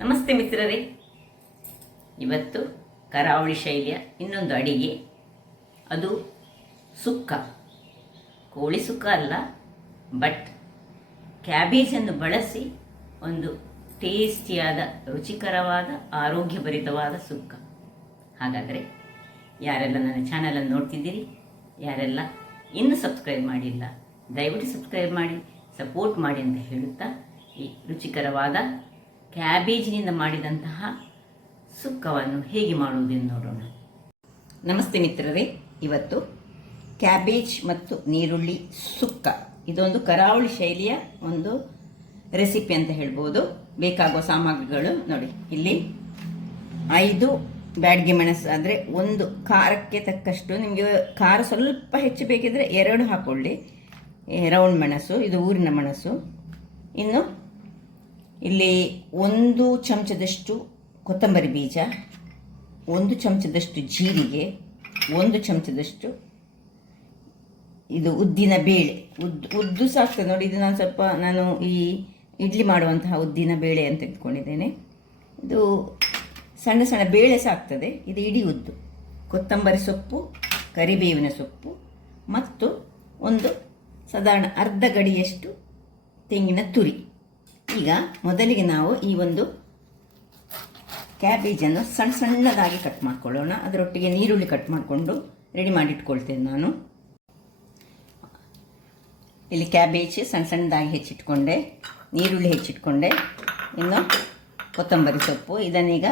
ನಮಸ್ತೆ ಮಿತ್ರರೇ. ಇವತ್ತು ಕರಾವಳಿ ಶೈಲಿಯ ಇನ್ನೊಂದು ಅಡಿಗೆ, ಅದು ಸುಕ್ಕ. ಕೋಳಿ ಸುಕ್ಕ ಅಲ್ಲ, ಬಟ್ ಕ್ಯಾಬೇಜನ್ನು ಬಳಸಿ ಒಂದು ಟೇಸ್ಟಿಯಾದ, ರುಚಿಕರವಾದ, ಆರೋಗ್ಯಭರಿತವಾದ ಸುಕ್ಕ. ಹಾಗಾದರೆ ಯಾರೆಲ್ಲ ನನ್ನ ಚಾನಲನ್ನು ನೋಡ್ತಿದ್ದೀರಿ, ಯಾರೆಲ್ಲ ಇನ್ನೂ ಸಬ್ಸ್ಕ್ರೈಬ್ ಮಾಡಿಲ್ಲ, ದಯವಿಟ್ಟು ಸಬ್ಸ್ಕ್ರೈಬ್ ಮಾಡಿ, ಸಪೋರ್ಟ್ ಮಾಡಿ ಅಂತ ಹೇಳುತ್ತಾ ಈ ರುಚಿಕರವಾದ ಕ್ಯಾಬೇಜಿನಿಂದ ಮಾಡಿದಂತಹ ಸುಕ್ಕವನ್ನು ಹೇಗೆ ಮಾಡುವುದೆಂದು ನೋಡೋಣ. ನಮಸ್ತೆ ಮಿತ್ರರೇ. ಇವತ್ತು ಕ್ಯಾಬೇಜ್ ಮತ್ತು ನೀರುಳ್ಳಿ ಸುಕ್ಕ, ಇದೊಂದು ಕರಾವಳಿ ಶೈಲಿಯ ಒಂದು ರೆಸಿಪಿ ಅಂತ ಹೇಳ್ಬೋದು. ಬೇಕಾಗುವ ಸಾಮಗ್ರಿಗಳು ನೋಡಿ, ಇಲ್ಲಿ 5 ಬ್ಯಾಡಗಿ ಮೆಣಸು, ಅಂದರೆ ಒಂದು ಖಾರಕ್ಕೆ ತಕ್ಕಷ್ಟು. ನಿಮಗೆ ಖಾರ ಸ್ವಲ್ಪ ಹೆಚ್ಚು ಬೇಕಿದ್ರೆ 2 ಹಾಕೊಳ್ಳಿ. ರೌಂಡ್ ಮೆಣಸು, ಇದು ಊರಿನ ಮೆಣಸು. ಇನ್ನು ಇಲ್ಲಿ 1 ಚಮಚದಷ್ಟು ಕೊತ್ತಂಬರಿ ಬೀಜ, 1 ಚಮಚದಷ್ಟು ಜೀರಿಗೆ, 1 ಚಮಚದಷ್ಟು ಇದು ಉದ್ದಿನ ಬೇಳೆ. ಉದ್ದು ಸಾಕ್ತದೆ ನೋಡಿ. ಇದು ನಾನು ಈ ಇಡ್ಲಿ ಮಾಡುವಂತಹ ಉದ್ದಿನ ಬೇಳೆ ಅಂತ ತೆಗೆದುಕೊಂಡಿದ್ದೇನೆ. ಇದು ಸಣ್ಣ ಸಣ್ಣ ಬೇಳೆ ಸಾಕ್ತದೆ. ಇದು ಇಡೀ ಉದ್ದು. ಕೊತ್ತಂಬರಿ ಸೊಪ್ಪು, ಕರಿಬೇವಿನ ಸೊಪ್ಪು ಮತ್ತು ಒಂದು ಸಾಧಾರಣ ಅರ್ಧ ಗಡಿಯಷ್ಟು ತೆಂಗಿನ ತುರಿ. ಈಗ ಮೊದಲಿಗೆ ನಾವು ಈ ಒಂದು ಕ್ಯಾಬೇಜನ್ನು ಸಣ್ಣ ಸಣ್ಣದಾಗಿ ಕಟ್ ಮಾಡ್ಕೊಳ್ಳೋಣ. ಅದರೊಟ್ಟಿಗೆ ನೀರುಳ್ಳಿ ಕಟ್ ಮಾಡಿಕೊಂಡು ರೆಡಿ ಮಾಡಿಟ್ಕೊಳ್ತೇನೆ ನಾನು. ಇಲ್ಲಿ ಕ್ಯಾಬೇಜ್ ಸಣ್ಣ ಸಣ್ಣದಾಗಿ ಹೆಚ್ಚಿಟ್ಕೊಂಡೆ, ನೀರುಳ್ಳಿ ಹೆಚ್ಚಿಟ್ಕೊಂಡೆ, ಇನ್ನು ಕೊತ್ತಂಬರಿ ಸೊಪ್ಪು. ಇದನ್ನೀಗ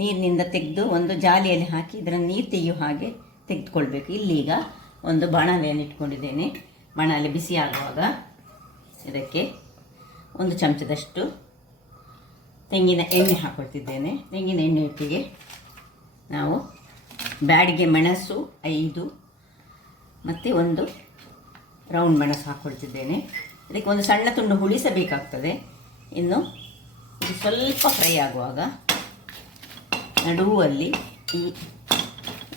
ನೀರಿನಿಂದ ತೆಗೆದು ಒಂದು ಜಾಲಿಯಲ್ಲಿ ಹಾಕಿ ಇದರ ನೀರು ತೆಗೆಯೋ ಹಾಗೆ ತೆಗೆದುಕೊಳ್ಬೇಕು. ಇಲ್ಲೀಗ ಒಂದು ಬಾಣಲೆಯನ್ನು ಇಟ್ಕೊಂಡಿದ್ದೇನೆ. ಬಾಣಲೆ ಬಿಸಿ ಆಗುವಾಗ ಇದಕ್ಕೆ 1 ಚಮಚದಷ್ಟು ತೆಂಗಿನ ಎಣ್ಣೆ ಹಾಕ್ಕೊಳ್ತಿದ್ದೇನೆ. ತೆಂಗಿನ ಎಣ್ಣೆ ಒಟ್ಟಿಗೆ ನಾವು ಬ್ಯಾಡಿಗೆ ಮೆಣಸು 5 ಮತ್ತು 1 ರೌಂಡ್ ಮೆಣಸು ಹಾಕ್ಕೊಳ್ತಿದ್ದೇನೆ. ಇದಕ್ಕೆ ಒಂದು ಸಣ್ಣ ತುಂಡು ಹುಳಿ ಸಹ ಬೇಕಾಗ್ತದೆ. ಇನ್ನು ಇದು ಸ್ವಲ್ಪ ಫ್ರೈ ಆಗುವಾಗ ನಡುವಲ್ಲಿ ಈ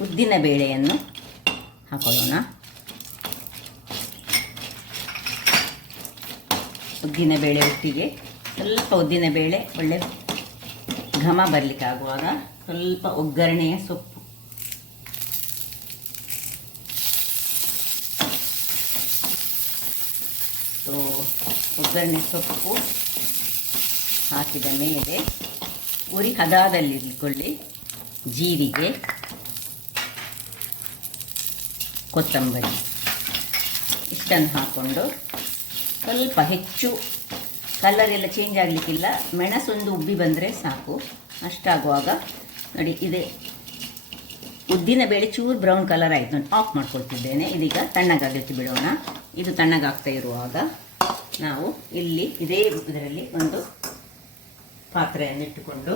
ಉದ್ದಿನ ಬೇಳೆಯನ್ನು ಹಾಕೊಳ್ಳೋಣ. ಉದ್ದಿನ ಬೇಳೆ ಒಟ್ಟಿಗೆ ಸ್ವಲ್ಪ ಉದ್ದಿನ ಬೇಳೆ ಒಳ್ಳೆ ಘಮ ಬರಲಿಕ್ಕೆ ಆಗುವಾಗ ಸ್ವಲ್ಪ ಒಗ್ಗರಣೆಯ ಸೊಪ್ಪು, ಒಗ್ಗರಣೆ ಸೊಪ್ಪು ಹಾಕಿದ ಮೇಲೆ ಉರಿ ಹದದಲ್ಲಿಟ್ಕೊಳ್ಳಿ. ಜೀರಿಗೆ, ಕೊತ್ತಂಬರಿ ಇಷ್ಟನ್ನು ಹಾಕ್ಕೊಂಡು ಸ್ವಲ್ಪ ಹೆಚ್ಚು ಕಲರ್ ಎಲ್ಲ ಚೇಂಜ್ ಆಗಲಿಕ್ಕಿಲ್ಲ. ಮೆಣಸೊಂದು ಉಬ್ಬಿ ಬಂದರೆ ಸಾಕು. ಅಷ್ಟಾಗುವಾಗ ನೋಡಿ, ಇದೆ ಉದ್ದಿನ ಬೇಳೆ ಚೂರು ಬ್ರೌನ್ ಕಲರ್ ಆಯಿತು. ನಾನು ಆಫ್ ಮಾಡ್ಕೊಳ್ತಿದ್ದೇನೆ. ಇದೀಗ ತಣ್ಣಗಾಗಲಿಕ್ಕೆ ಬಿಡೋಣ. ಇದು ತಣ್ಣಗಾಗ್ತಾ ಇರುವಾಗ ನಾವು ಇಲ್ಲಿ ಇದೇ ಇದರಲ್ಲಿ ಒಂದು ಪಾತ್ರೆಯನ್ನು ಇಟ್ಟುಕೊಂಡು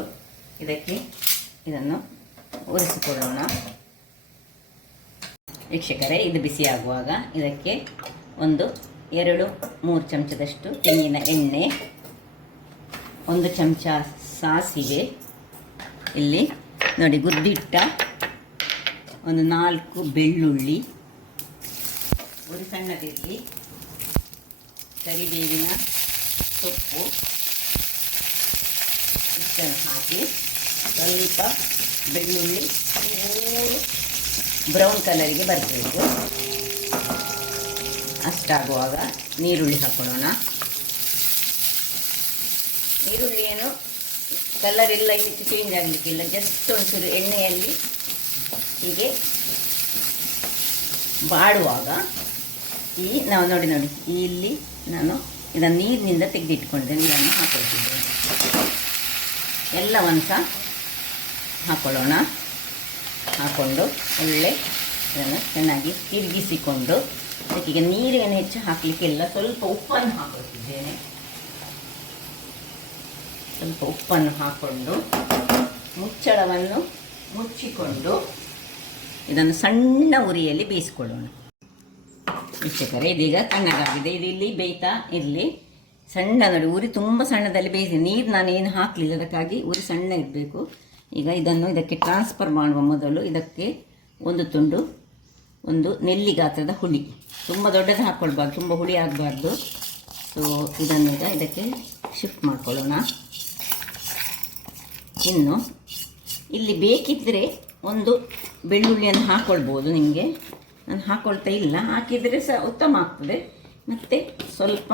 ಇದನ್ನು ಒರೆಸಿಕೊಳ್ಳೋಣ. ವೀಕ್ಷಕರೇ, ಇದು ಬಿಸಿ ಆಗುವಾಗ ಇದಕ್ಕೆ 2-3 ಚಮಚದಷ್ಟು ತೆಂಗಿನ ಎಣ್ಣೆ, 1 ಚಮಚ ಸಾಸಿವೆ, ಇಲ್ಲಿ ನೋಡಿ ಗುದ್ದಿಟ್ಟ 4 ಬೆಳ್ಳುಳ್ಳಿ, ಒಂದು ಸಣ್ಣದಿರಲಿ, ಕರಿಬೇವಿನ ಸೊಪ್ಪು ಇಷ್ಟನ್ನು ಹಾಕಿ ಸ್ವಲ್ಪ ಬೆಳ್ಳುಳ್ಳಿ ಬ್ರೌನ್ ಕಲರಿಗೆ ಬರಬೇಕು. ಅಷ್ಟಾಗುವಾಗ ನೀರುಳ್ಳಿ ಹಾಕೊಳ್ಳೋಣ. ನೀರುಳ್ಳಿ ಏನು ಕಲರ್ ಎಲ್ಲ ಇಲ್ಲಿ ಚೇಂಜ್ ಆಗಲಿಕ್ಕಿಲ್ಲ. ಜಸ್ಟ್ ಒಂಚೂರು ಎಣ್ಣೆಯಲ್ಲಿ ಹೀಗೆ ಬಾಡುವಾಗ ನಾವು ನೋಡಿ ಇಲ್ಲಿ ನಾನು ಇದನ್ನು ನೀರಿನಿಂದ ತೆಗೆದಿಟ್ಕೊಂಡಿದ್ದೇನೆ. ಇದನ್ನು ಹಾಕೊಳ್ತಿದ್ದೇನೆ. ಎಲ್ಲವನ್ನು ಸಹ ಹಾಕೊಳ್ಳೋಣ. ಹಾಕ್ಕೊಂಡು ಒಳ್ಳೆ ಇದನ್ನು ಚೆನ್ನಾಗಿ ತಿರುಗಿಸಿಕೊಂಡು, ಅದಕ್ಕೀಗ ನೀರೇನು ಹೆಚ್ಚು ಹಾಕಲಿಕ್ಕಿಲ್ಲ. ಸ್ವಲ್ಪ ಉಪ್ಪನ್ನು ಹಾಕೊಳ್ತಿದ್ದೇನೆ. ಸ್ವಲ್ಪ ಉಪ್ಪನ್ನು ಹಾಕ್ಕೊಂಡು ಮುಚ್ಚಳವನ್ನು ಮುಚ್ಚಿಕೊಂಡು ಇದನ್ನು ಸಣ್ಣ ಉರಿಯಲ್ಲಿ ಬೇಯಿಸ್ಕೊಳ್ಳೋಣ. ವೀಕ್ಷಕರೇ, ಇದೀಗ ತಣ್ಣಗಾಗಿದೆ. ಇದು ಇಲ್ಲಿ ಬೇಯ್ತಾ ಇರಲಿ. ಸಣ್ಣ ನೋಡಿ, ಉರಿ ತುಂಬ ಸಣ್ಣದಲ್ಲಿ ಬೇಯಿಸಿ. ನೀರು ನಾನು ಏನು ಹಾಕಲಿಲ್ಲ, ಅದಕ್ಕಾಗಿ ಉರಿ ಸಣ್ಣ ಇರಬೇಕು. ಈಗ ಇದಕ್ಕೆ ಟ್ರಾನ್ಸ್ಫರ್ ಮಾಡುವ ಮೊದಲು ಇದಕ್ಕೆ ಒಂದು ನೆಲ್ಲಿ ಗಾತ್ರದ ಹುಳಿ, ತುಂಬ ದೊಡ್ಡದು ಹಾಕ್ಕೊಳ್ಬಾರ್ದು, ತುಂಬ ಹುಳಿ ಆಗಬಾರ್ದು. ಸೊ ಇದನ್ನೀಗ ಇದಕ್ಕೆ ಶಿಫ್ಟ್ ಮಾಡ್ಕೊಳ್ಳೋಣ. ಇನ್ನು ಇಲ್ಲಿ ಬೇಕಿದ್ದರೆ ಒಂದು ಬೆಳ್ಳುಳ್ಳಿಯನ್ನು ಹಾಕ್ಕೊಳ್ಬೋದು. ನಿಮಗೆ ನಾನು ಹಾಕ್ಕೊಳ್ತಾ ಇಲ್ಲ, ಹಾಕಿದರೆ ಸಹ ಉತ್ತಮ ಆಗ್ತದೆ. ಮತ್ತು ಸ್ವಲ್ಪ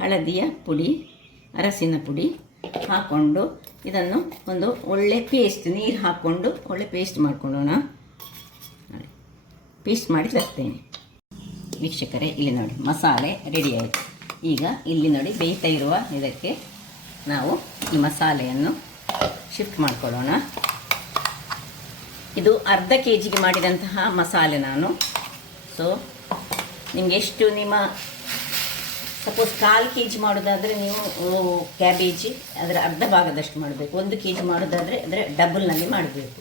ಹಳದಿಯ ಪುಡಿ, ಅರಸಿನ ಪುಡಿ ಹಾಕ್ಕೊಂಡು ಇದನ್ನು ಒಂದು ಒಳ್ಳೆ ಪೇಸ್ಟ್, ನೀರು ಹಾಕ್ಕೊಂಡು ಒಳ್ಳೆ ಪೇಸ್ಟ್ ಮಾಡ್ಕೊಳ್ಳೋಣ. ಪೇಸ್ಟ್ ಮಾಡಿ ತರ್ತೇನೆ. ವೀಕ್ಷಕರೇ, ಇಲ್ಲಿ ನೋಡಿ ಮಸಾಲೆ ರೆಡಿ ಆಯಿತು. ಈಗ ಇಲ್ಲಿ ನೋಡಿ ಬೇಯ್ತಾ ಇರುವ ಇದಕ್ಕೆ ನಾವು ಈ ಮಸಾಲೆಯನ್ನು ಶಿಫ್ಟ್ ಮಾಡ್ಕೊಳ್ಳೋಣ. ಇದು ಅರ್ಧ ಕೆ ಜಿಗೆ ಮಾಡಿದಂತಹ ಮಸಾಲೆ ನಾನು. ಸೊ ನಿಮಗೆ ಎಷ್ಟು ನಿಮ್ಮ ಸಪೋಸ್ 1/4 ಕೆ ಜಿ ಮಾಡೋದಾದರೆ ನೀವು ಕ್ಯಾಬೇಜಿ ಅದರ ಅರ್ಧ ಭಾಗದಷ್ಟು ಮಾಡಬೇಕು. 1 ಕೆ ಜಿ ಮಾಡೋದಾದರೆ ಅದರ ಡಬಲ್ನಲ್ಲಿ ಮಾಡಬೇಕು.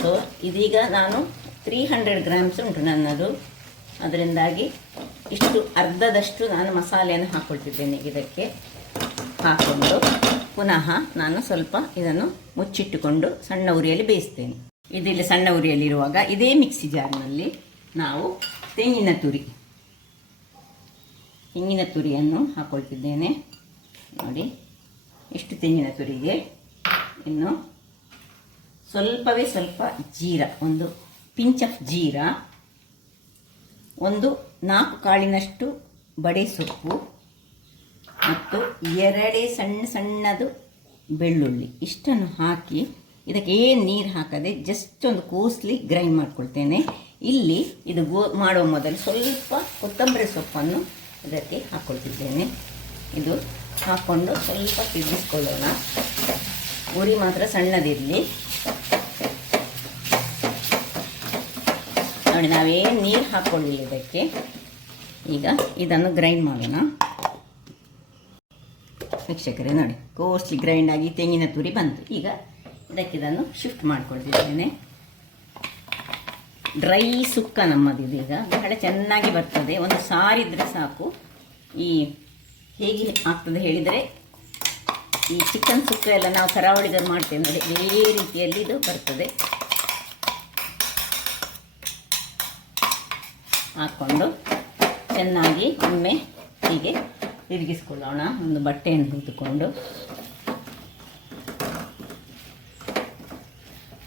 ಸೊ ಇದೀಗ ನಾನು 300 ಗ್ರಾಮ್ಸ್ ಉಂಟು ನನ್ನದು, ಅದರಿಂದಾಗಿ ಇಷ್ಟು ಅರ್ಧದಷ್ಟು ನಾನು ಮಸಾಲೆಯನ್ನು ಹಾಕ್ಕೊಳ್ತಿದ್ದೇನೆ. ಇದಕ್ಕೆ ಹಾಕ್ಕೊಂಡು ಪುನಃ ನಾನು ಸ್ವಲ್ಪ ಇದನ್ನು ಮುಚ್ಚಿಟ್ಟುಕೊಂಡು ಸಣ್ಣ ಉರಿಯಲ್ಲಿ ಬೇಯಿಸ್ತೇನೆ. ಇದಿಲ್ಲಿ ಸಣ್ಣ ಉರಿಯಲ್ಲಿರುವಾಗ ಇದೇ ಮಿಕ್ಸಿ ಜಾರ್ನಲ್ಲಿ ನಾವು ತೆಂಗಿನ ತುರಿಯನ್ನು ಹಾಕ್ಕೊಳ್ತಿದ್ದೇನೆ. ನೋಡಿ ಎಷ್ಟು ತೆಂಗಿನ ತುರಿಗೆ. ಇನ್ನು ಸ್ವಲ್ಪವೇ ಸ್ವಲ್ಪ ಜೀರ, ಒಂದು ಪಿಂಚ್ ಆಫ್ ಜೀರ, ಒಂದು 4 ಕಾಳಿನಷ್ಟು ಬಡೆ ಸೊಪ್ಪು ಮತ್ತು 2 ಸಣ್ಣದು ಬೆಳ್ಳುಳ್ಳಿ. ಇಷ್ಟನ್ನು ಹಾಕಿ ಇದಕ್ಕೆ ಏನು ನೀರು ಹಾಕದೆ ಜಸ್ಟ್ ಒಂದು ಕೋಸ್ಲಿ ಗ್ರೈಂಡ್ ಮಾಡ್ಕೊಳ್ತೇನೆ. ಇಲ್ಲಿ ಇದು ಮಾಡುವ ಮೊದಲು ಸ್ವಲ್ಪ ಕೊತ್ತಂಬರಿ ಸೊಪ್ಪನ್ನು ಇದಕ್ಕೆ ಹಾಕ್ಕೊಳ್ತಿದ್ದೇನೆ. ಇದು ಹಾಕ್ಕೊಂಡು ಸ್ವಲ್ಪ ತಿರುಗಿಸ್ಕೊಳ್ಳೋಣ. ಉರಿ ಮಾತ್ರ ಸಣ್ಣದಿರಲಿ. ನೋಡಿ, ನಾವೇನು ನೀರು ಹಾಕ್ಕೊಳ್ಳಿಲ್ಲ ಇದಕ್ಕೆ. ಈಗ ಇದನ್ನು ಗ್ರೈಂಡ್ ಮಾಡೋಣ. ವೀಕ್ಷಕರೇ ನೋಡಿ, ಕೋಸ್ಟ್ಲಿ ಗ್ರೈಂಡ್ ಆಗಿ ತೆಂಗಿನ ತುರಿ ಬಂತು. ಈಗ ಇದಕ್ಕೆ ಇದನ್ನು ಶಿಫ್ಟ್ ಮಾಡ್ಕೊಳ್ತಿದ್ದೇನೆ. ಡ್ರೈ ಸುಕ್ಕ ನಮ್ಮದು ಇದೀಗ ಬಹಳ ಚೆನ್ನಾಗಿ ಬರ್ತದೆ. ಒಂದು ಸಾರಿದ್ರೆ ಸಾಕು. ಈ ಹೇಗೆ ಆಗ್ತದೆ ಹೇಳಿದರೆ, ಈ ಚಿಕನ್ ಸುಕ್ಕ ಎಲ್ಲ ನಾವು ಕರಾವಳಿಗರು ಮಾಡ್ತೇವೆ ನೋಡಿ, ಇದೇ ರೀತಿಯಲ್ಲಿ ಇದು ಬರ್ತದೆ. ಹಾಕ್ಕೊಂಡು ಚೆನ್ನಾಗಿ ಒಮ್ಮೆ ಹೀಗೆ ತಿರುಗಿಸ್ಕೊಳ್ಳೋಣ. ಒಂದು ಬಟ್ಟೆಯನ್ನು ತೆಗೆದುಕೊಂಡು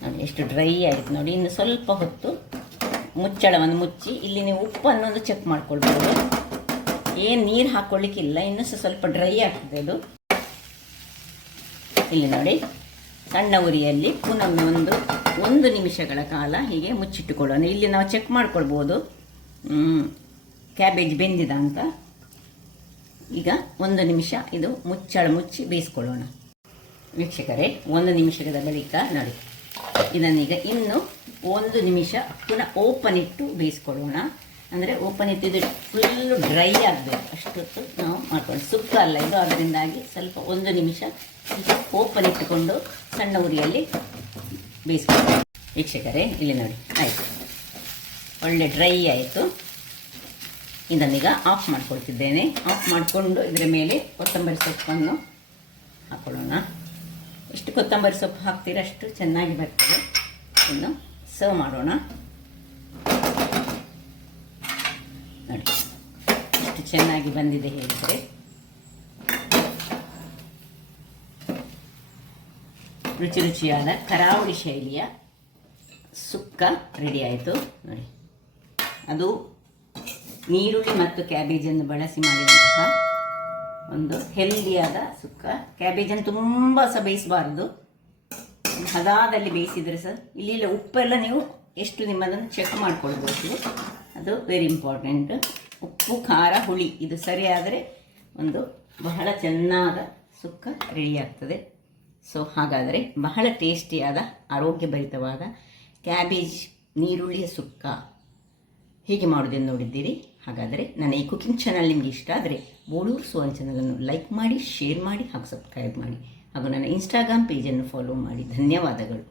ನೋಡಿ ಎಷ್ಟು ಡ್ರೈ ಆಯಿತು ನೋಡಿ. ಇನ್ನು ಸ್ವಲ್ಪ ಹೊತ್ತು ಮುಚ್ಚಳವನ್ನು ಮುಚ್ಚಿ ಇಲ್ಲಿ ನೀವು ಉಪ್ಪನ್ನು ಒಂದು ಚೆಕ್ ಮಾಡ್ಕೊಳ್ಬೋದು. ಏನು ನೀರು ಹಾಕ್ಕೊಳ್ಳಿಕ್ಕಿಲ್ಲ, ಇನ್ನೂ ಸ್ವಲ್ಪ ಡ್ರೈ ಆಗ್ತದೆ ಅದು. ಇಲ್ಲಿ ನೋಡಿ ಸಣ್ಣ ಉರಿಯಲ್ಲಿ ಪುನಃ ಒಂದು ನಿಮಿಷಗಳ ಕಾಲ ಹೀಗೆ ಮುಚ್ಚಿಟ್ಟುಕೊಳ್ಳೋಣ. ಇಲ್ಲಿ ನಾವು ಚೆಕ್ ಮಾಡ್ಕೊಳ್ಬೋದು ಕ್ಯಾಬೇಜ್ ಬೆಂದಿದ ಅಂತ. ಈಗ 1 ನಿಮಿಷ ಇದು ಮುಚ್ಚಳ ಮುಚ್ಚಿ ಬೇಯಿಸ್ಕೊಳ್ಳೋಣ. ವೀಕ್ಷಕರೇ, 1 ನಿಮಿಷದ ಬಳಿಕ ನೋಡಿ ಇದನ್ನೀಗ ಇನ್ನು 1 ನಿಮಿಷ ಪುನಃ ಓಪನ್ ಇಟ್ಟು ಬೇಯಿಸ್ಕೊಳ್ಳೋಣ. ಅಂದರೆ ಓಪನ್ ಇಟ್ಟಿದ್ದು ಫುಲ್ಲು ಡ್ರೈ ಆಗಬೇಕು, ಅಷ್ಟೊತ್ತು ನಾವು ಮಾಡ್ಕೊಂಡು. ಸುಕ್ಕ ಅಲ್ಲ ಇದು, ಅದರಿಂದಾಗಿ ಸ್ವಲ್ಪ 1 ನಿಮಿಷ ಓಪನ್ ಇಟ್ಟುಕೊಂಡು ಸಣ್ಣ ಉರಿಯಲ್ಲಿ ಬೇಯಿಸ್ಕೊಳ್ಳೋಣ. ವೀಕ್ಷಕರೇ, ಇಲ್ಲಿ ನೋಡಿ ಆಯಿತು, ಒಳ್ಳೆ ಡ್ರೈ ಆಯಿತು. ಇದನ್ನೀಗ ಆಫ್ ಮಾಡ್ಕೊಳ್ತಿದ್ದೇನೆ. ಆಫ್ ಮಾಡಿಕೊಂಡು ಇದರ ಮೇಲೆ ಕೊತ್ತಂಬರಿ ಸೊಪ್ಪನ್ನು ಹಾಕ್ಕೊಳ್ಳೋಣ. ಎಷ್ಟು ಕೊತ್ತಂಬರಿ ಸೊಪ್ಪು ಹಾಕ್ತೀರ ಅಷ್ಟು ಚೆನ್ನಾಗಿ ಬರ್ತದೆ. ಇನ್ನು ಸರ್ವ್ ಮಾಡೋಣ. ನೋಡಿ ಎಷ್ಟು ಚೆನ್ನಾಗಿ ಬಂದಿದೆ ಹೇಳಿದರೆ. ರುಚಿಯಾದ ಕರಾವಳಿ ಶೈಲಿಯ ಸುಕ್ಕ ರೆಡಿ ಆಯಿತು ನೋಡಿ. ಅದು ನೀರುಳ್ಳಿ ಮತ್ತು ಕ್ಯಾಬೇಜನ್ನು ಬಳಸಿ ಮಾಡಿದಂತಹ ಒಂದು ಹೆಲ್ದಿಯಾದ ಸುಕ್ಕ. ಕ್ಯಾಬೇಜನ್ನು ತುಂಬ ಸಹ ಬೇಯಿಸಬಾರ್ದು, ಹದಾದಲ್ಲಿ ಬೇಯಿಸಿದರೆ ಸಹ ಇಲ್ಲಿ ಉಪ್ಪೆಲ್ಲ ನೀವು ಎಷ್ಟು ನಿಮ್ಮದನ್ನು ಚೆಕ್ ಮಾಡ್ಕೊಳ್ಬೋದು. ಅದು ವೆರಿ ಇಂಪಾರ್ಟೆಂಟ್. ಉಪ್ಪು, ಖಾರ, ಹುಳಿ ಇದು ಸರಿಯಾದರೆ ಒಂದು ಬಹಳ ಚೆನ್ನಾದ ಸುಕ್ಕ ರೆಡಿ ಆಗ್ತದೆ. ಸೊ ಹಾಗಾದರೆ ಬಹಳ ಟೇಸ್ಟಿಯಾದ ಆರೋಗ್ಯಭರಿತವಾದ ಕ್ಯಾಬೇಜ್ ನೀರುಳ್ಳಿಯ ಸುಕ್ಕ ಹೇಗೆ ಮಾಡೋದನ್ನು ನೋಡಿದ್ದೀರಿ. ಹಾಗಾದರೆ ನನ್ನ ಈ ಕುಕಿಂಗ್ ಚಾನಲ್ ನಿಮಗೆ ಇಷ್ಟ ಆದರೆ ಬೋಳೂರು ಸುವರ್ಣ ಚಾನಲನ್ನು ಲೈಕ್ ಮಾಡಿ, ಶೇರ್ ಮಾಡಿ ಹಾಗೂ ಸಬ್ಸ್ಕ್ರೈಬ್ ಮಾಡಿ ಹಾಗೂ ನನ್ನ ಇನ್ಸ್ಟಾಗ್ರಾಮ್ ಪೇಜನ್ನು ಫಾಲೋ ಮಾಡಿ. ಧನ್ಯವಾದಗಳು.